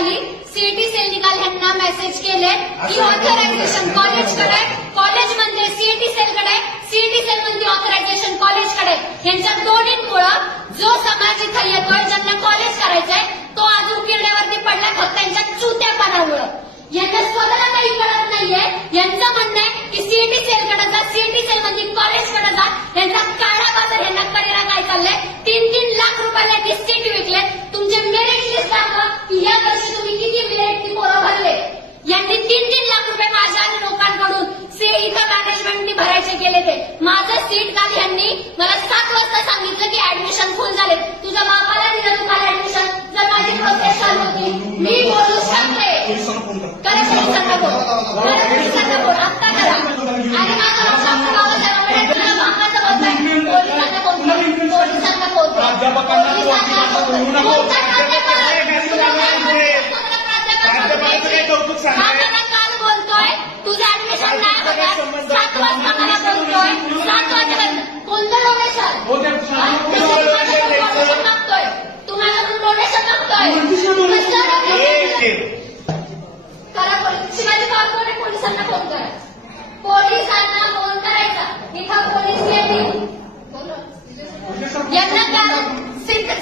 निघाली, CET sale निकाल ह्यांना मेसेज केले की ऑथरायझेशन कॉलेजकडे, कॉलेज म्हणते सीईटी सेलकडे, सीईटी सेल म्हणते ऑथरायझेशन कॉलेजकडे. यांच्या दोन्हींमुळे जो समाज इथं येतोय, ज्यांना कॉलेज करायचंय, तो आज उकिरड्यावरती पडला फक्त त्यांच्या चुत्यापणामुळे. यांना स्वतःला काही कळत नाहीये. यांचं म्हणणं आहे की सीईटी सेलकडे जा, सीईटी सेल म्हणजे कॉलेजकडे जा. यांचा काळा बाजार यांना करीला काय चाललंय. 3-3 लाख रुपयाला सीट विकले. तुमचे मेरिट लिस्ट दाखवा की या वर्षी तुम्ही किती मेरिटची पोरं भरले. यांनी 3-3 लाख रुपये माझ्या आणि लोकांकडून इथं मॅनेजमेंटनी भरायचे केले. ते माझं सीट काल यांनी मला 7 वाजता सांगितलं की ऍडमिशन फुल झाले. तुझ्या बापाला दिलं तू काल ऍडमिशन. जर माझी प्रोसेस चालू होती मी बोलू शकते. करा पोलिसांना बोल, करा पोलिसांना बोल, आत्ता करा. आणि माझं लक्ष आमच्या गावाच्या मामाचं बोलताय, पोलिसांना बोलतोय, पोलिसांना बोलतोय, पोलिसांना काल बोलतोय तुझं ऍडमिशन नाही होणार. 7 वाजता मला बोलतोय, 7 वाजेपर्यंत कोणतं डोनेशन मागतोय. तुम्हाला डोनेशन मागतोय. करा शिवाजी पार्कवर पोलिसांना फोन करा. पोलिसांना फोन करायचा. इथं पोलीस येतील. यांना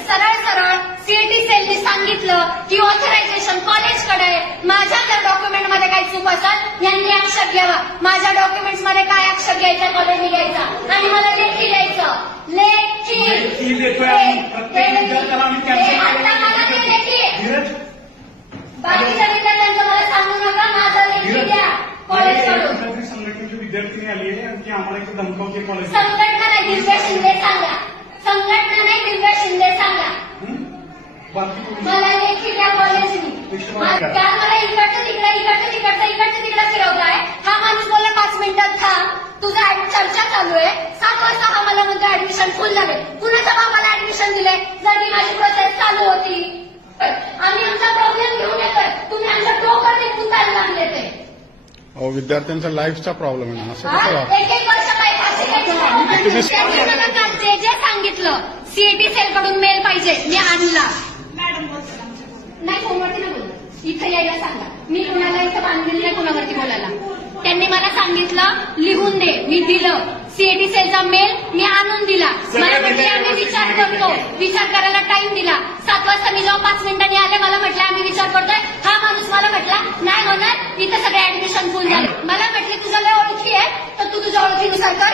सरळ सरळ सीईटी सेलनी सांगितलं की ऑथरायझेशन कॉलेजकडे. माझ्या जर डॉक्युमेंट मध्ये काही चूक असेल यांनी आक्षेप घ्यावा. माझ्या डॉक्युमेंट्स मध्ये काय आक्षेप घ्यायचा कॉलेजने घ्यायचा आणि मला लेखी द्यायचं. लेखी बाकीच्या विद्यार्थ्यांचं मला सांगू नका. माझं लेखी द्या कॉलेजकडून. विद्यार्थी आली आहे आणि आम्हाला इथे धमकावते कॉलेज. संघटना नाही दिव्या शिंदे सांगा. संघटना नाही दिव्या शिंदे सांगा. मला लेखी द्या कॉलेजनी. त्या मला इकडचं तिकडे, इकडचं तिकडचं, इकडचं तिकडे फिरवताय. हा माणूस बोलला 5 मिनिटात थांब, तुझा चर्चा चालू आहे. 7 वाजता हा मला म्हणतो ऍडमिशन फुल झाले. कुणाच्या बाबाला ऍडमिशन दिले. जर ती माझी प्रोसेस चालू होती. आम्ही आमचा प्रॉब्लेम घेऊन येतोय. तुम्ही आमच्या डोक्यात टिकून चालू लागले. ते विद्यार्थ्यांचा लाईफचा प्रॉब्लेम आहे. असं कसं 1-1 वर्ष पाहिजे. जे सांगितलं सीईटी सेलकडून मेल पाहिजे मी आणला. नाही फोनवरती ना बोलला. इथं यायला सांगा. मी कुणाला इथं बांधलेलं नाही कुणावरती बोलायला. त्यांनी मला सांगितलं लिहून दे. मी दिलं. सीईटी सेलचा मेल मी आणून दिला. मला म्हटले आम्ही विचार करतो. विचार करायला टाइम दिला. 7 वाजता मी जेव्हा 5 मिनिटांनी आले मला म्हटलं आम्ही विचार करतोय. हा माणूस मला म्हटला नाही होणार, इथं सगळे ऍडमिशन फुल झाले. मला म्हटले तुझ्या लय ओळखी आहे तर तू तुझ्या ओळखीनुसार कर.